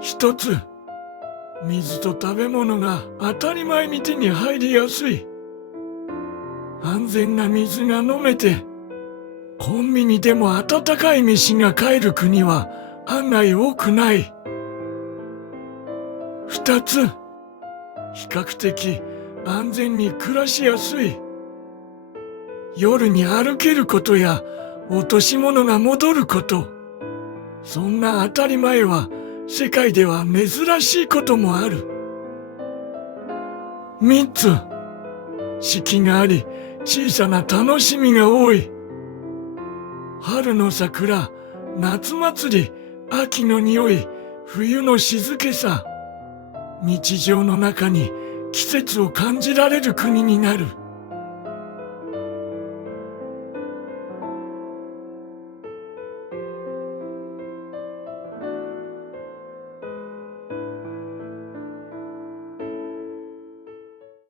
一つ、水と食べ物が当たり前に手に入りやすい。安全な水が飲めて、コンビニでも温かい飯が買える国は案外多くない。二つ、比較的安全に暮らしやすい。夜に歩けることや落とし物が戻ること、そんな当たり前は世界では珍しいこともある。三つ、四季があり小さな楽しみが多い。春の桜、夏祭り、秋の匂い、冬の静けさ、日常の中に季節を感じられる国になる。